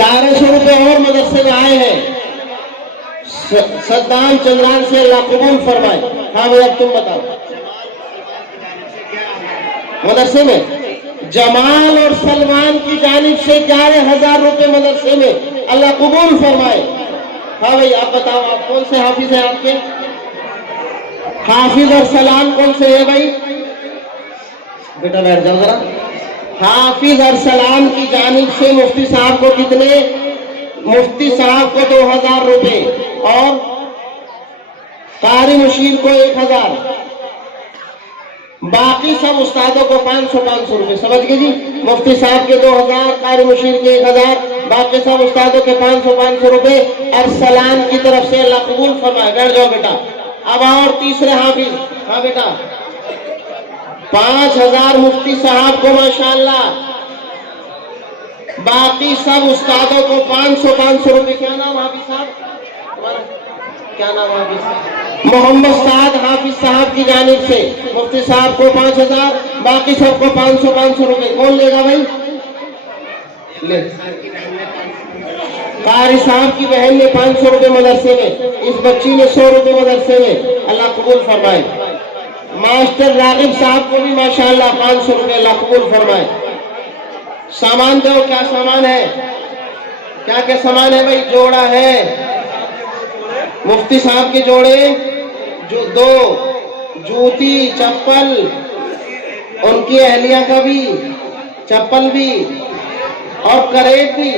1100 रुपए और मदरसे में आए हैं। सद्दाम चंद्रान से अल्लाह कबूल फरमाए। हाँ भाई अब तुम बताओ। मदरसे में जमाल और सलमान की जानिब से 11,000 रुपए मदरसे में, अल्लाह कबूल फरमाए। हाँ भाई आप बताओ, आप कौन से हाफिज हैं आपके? हाफिज और सलाम कौन से है भाई? बेटा बैठ जाओ जरा। हाफिज और सलाम की जानिब से मुफ्ती साहब को कितने? मुफ्ती साहब को 2,000 रुपए और कारी मुशीर को 1,000, बाकी सब उस्तादों को 500 रुपए। समझ गए जी? मुफ्ती साहब के 2,000, कारी मुशीर के 1,000, बाकी सब उस्तादों के 500 रुपए और सलाम की तरफ से अल्लाह कबूल फरमाए। बैठ जाओ बेटा। अब और तीसरे हाफिज। हाँ बेटा 5,000 मुफ्ती साहब को माशाअल्लाह, बाकी सब उस्तादों को 500 रुपए। क्या नाम हाफिज साहब तुम्हारा? क्या नाम हाफिज? मोहम्मद साद हाफिज साहब की जानिब से मुफ्ती साहब को 5,000, बाकी सबको 500 रुपए। कौन लेगा भाई? ले। कारी साहब की बहन ने 500 रुपए मदरसे में, इस बच्ची ने 100 रुपए मदरसे में, अल्लाह कबूल फरमाए। मास्टर रागिब साहब को भी माशाअल्लाह 500 रुपए, अल्लाह कबूल फरमाए। सामान दो, क्या सामान है? क्या क्या सामान है भाई? जोड़ा है मुफ्ती साहब के जोड़े, जो 2 जूती चप्पल, उनकी अहलिया का भी चप्पल भी और करेट भी,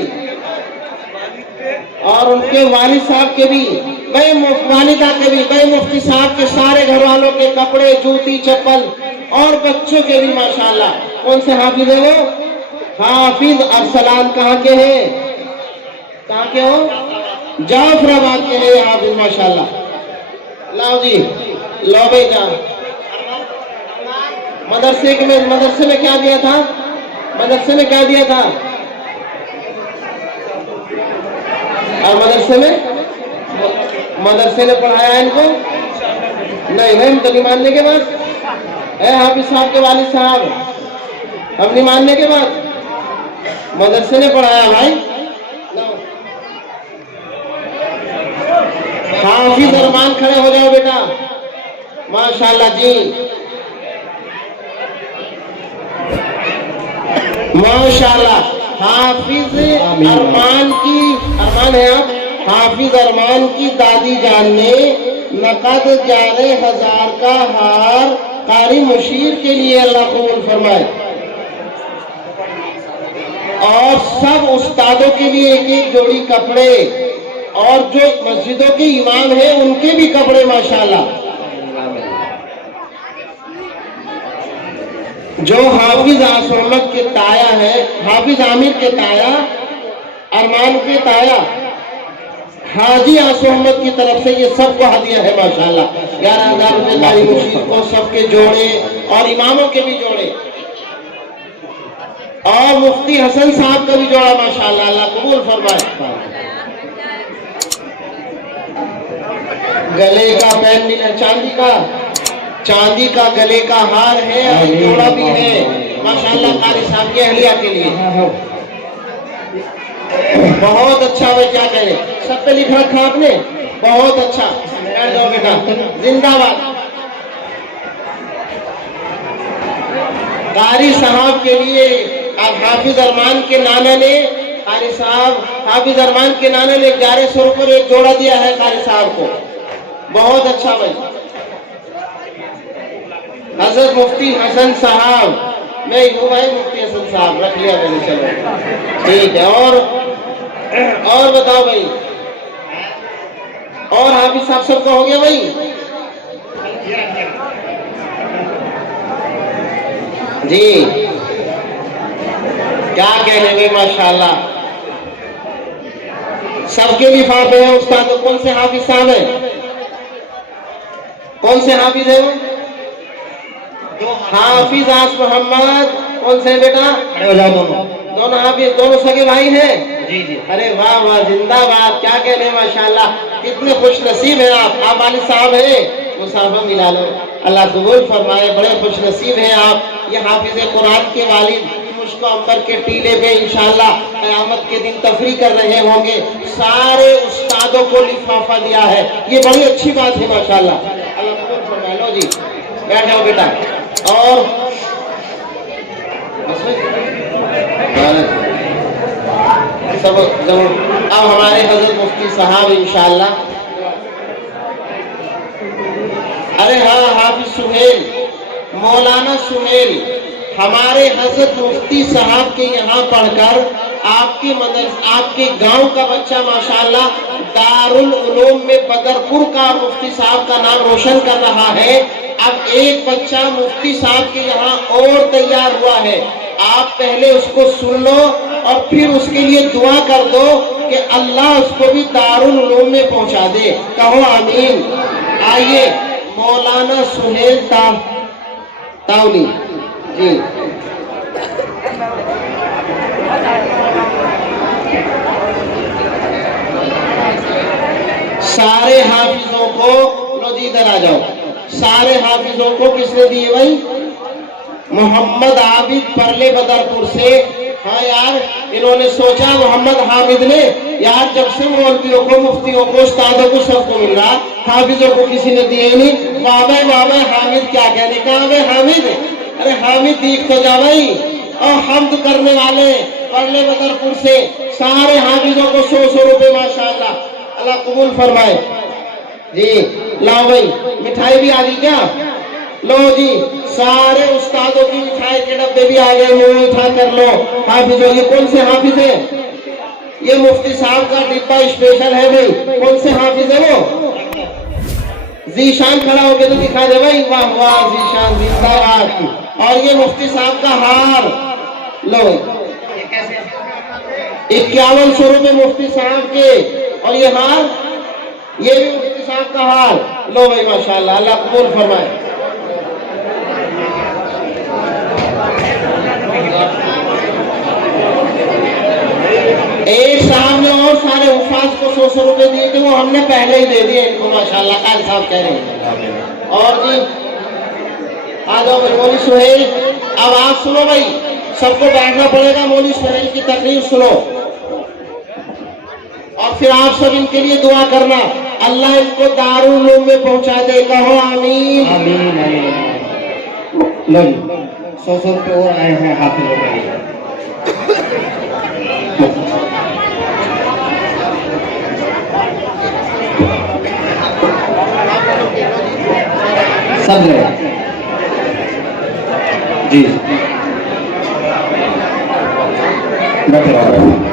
और उनके वालिद साहब के भी, भाई वालिदा के भी, भाई मुफ्ती साहब के सारे घर वालों के कपड़े, जूती चप्पल और बच्चों के भी माशाअल्लाह। कौन से हाफिज है वो? हाफिज अरसलान। कहाँ के हैं? कहाँ के हो? जाफराबाद के हैं हाफिज माशाअल्लाह। लाओ जी, लो बेटा। मदरसे में क्या दिया था? मदरसे में क्या दिया था? और मदरसे ने पढ़ाया इनको? नहीं हम तो नहीं मानने के बाद है हाफिज साहब के वालिद साहब, हम नहीं मानने के बाद मदरसे ने पढ़ाया भाई। हाफिज अरमान खड़े हो जाओ बेटा माशाअल्लाह जी, माशाअल्लाह। हाफिज अरमान है आप? हाफिज अरमान की दादी जान ने नकद 11,000 का हार कारी मुशीर के लिए, अल्लाह कबूल फरमाए। और सब उस्तादों के लिए 1-1 जोड़ी कपड़े, और जो मस्जिदों के इमाम हैं उनके भी कपड़े माशाअल्लाह। जो हाफिज आसमत के ताया है, हाफिज आमिर के ताया, अरमान के ताया, हाजी आसमत की तरफ से ये सबको हदिया है माशाअल्लाह। 11,000 रुपए कारी मुशीर को, सबके जोड़े और इमामों के भी जोड़े, और मुफ्ती हसन साहब का भी जोड़ा माशाअल्लाह, अल्लाह कबूल फरमाए। गले का पैन मिला, चांदी का गले का हार है और जोड़ा भी है माशाअल्लाह कारी साहब की अहलिया के लिए। बहुत अच्छा भाई, क्या कह रहे? सब पे लिख रखा आपने, बहुत अच्छा। बैठ जाओ बेटा, जिंदाबाद। कारी साहब के लिए अब हाफिज अरमान के नाना ने, कारी साहब हाफिज अरमान के नाना ने 1100 रुपये एक जोड़ा दिया है कारी साहब को, बहुत अच्छा भाई। हजरत मुफ्ती हसन साहब, मैं हूँ भाई मुफ्ती हसन साहब, रख लिया मैंने, चलो ठीक है। और बताओ भाई, और हाफिज साहब सबका हो गया भाई? जी क्या कहने भाई माशाअल्लाह, सबके लिफाफे हैं उस्ताद। कौन से हाफिज साहब है? कौन से हाफिज है वो? हाफिज आस मोहम्मद। कौन से बेटा? दोनों हाफिज, दोनों सगे भाई हैं? जी जी। अरे वाह वाह, जिंदाबाद। क्या कहने माशाअल्लाह, कितने खुश नसीब है आप वालिद साहब है, मुसाफा मिला लो, अल्लाह कबूल फरमाए। बड़े खुश नसीब हैं आप, ये हाफिज कुरान के वालिद मुश्क अंबर के टीले पे इंशाअल्लाह क़यामत के दिन तफरी कर रहे होंगे। सारे उस्तादों को लिफाफा दिया है, ये बड़ी अच्छी बात है माशाअल्लाह। अल्लाह कबूल फरमाए। लो जी बैठ जाओ बेटा। और सब अब हमारे हजरत मुफ्ती साहब इंशाअल्लाह। अरे हाँ, हाफिज सुहेल, मौलाना सुहेल हमारे हजरत मुफ्ती साहब के यहाँ पढ़कर आपके मदरसा, आपके गांव का बच्चा माशाअल्लाह दारुल उलूम में बदरपुर का मुफ्ती साहब का नाम रोशन कर रहा है। अब एक बच्चा मुफ्ती साहब के यहाँ और तैयार हुआ है। आप पहले उसको सुन लो और फिर उसके लिए दुआ कर दो कि अल्लाह उसको भी दारुल उलूम में पहुंचा दे। कहो आमीन। आइए मौलाना सुहेल तावली जी। सारे हाफिजों को, लो जी इधर आ जाओ। सारे हाफिजों को किसने दिए भाई? मोहम्मद आबिद परले बदरपुर से। हाँ यार, इन्होंने सोचा मोहम्मद हामिद ने, यार जब से मौलवियों को, मुफ्तियों को, उस्तादों को सबको मिल रहा, हाफिजों को किसी ने दिए ही नहीं। वाह हामिद क्या कहने, कहा वे हामिद? अरे हामिद दीख तो जा भाई। और हमद करने वाले परले बदरपुर से सारे हाफिजों को 100 रुपए माशाअल्लाह, अल्लाह कबूल फरमाए जी। लाओ भाई मिठाई भी आ गई क्या? लो जी, सारे उस्तादों की मिठाई के डब्बे भी आ गए, मुंह उठा कर लो। हाफिजों, ये कौन से हाफिज है? ये मुफ्ती साहब का डिब्बा स्पेशल है भाई। कौन से हाफिज है वो? जीशान खड़ा होके तो दिखा दे भाई। वाह वाह जीशान जिंदाबाद। और ये मुफ्ती साहब का हार लो, 5100 रुपए मुफ्ती साहब के। और ये हार, ये भी मुफ्ती साहब का हार। लो भाई माशाअल्लाह, अल्लाह कबूल फरमाए। एक साहब ने और सारे हुफाज को 100 रुपए दिए थे, वो हमने पहले ही दे दिए इनको माशाअल्लाह। काल साहब कह रहे हैं। और जी आ जाओ भाई मौली सुहेल। अब आप सुनो भाई, सबको बैठना पड़ेगा, मौली सुहेल की तकरीर सुनो और फिर आप सब इनके लिए दुआ करना, अल्लाह इनको दारुल उलूम में पहुंचा दे। कहो आमीन आमीन आमीन। 100 रुपए और आए हैं हाफिजों के लिए। सब गए जी, बैठे रहो।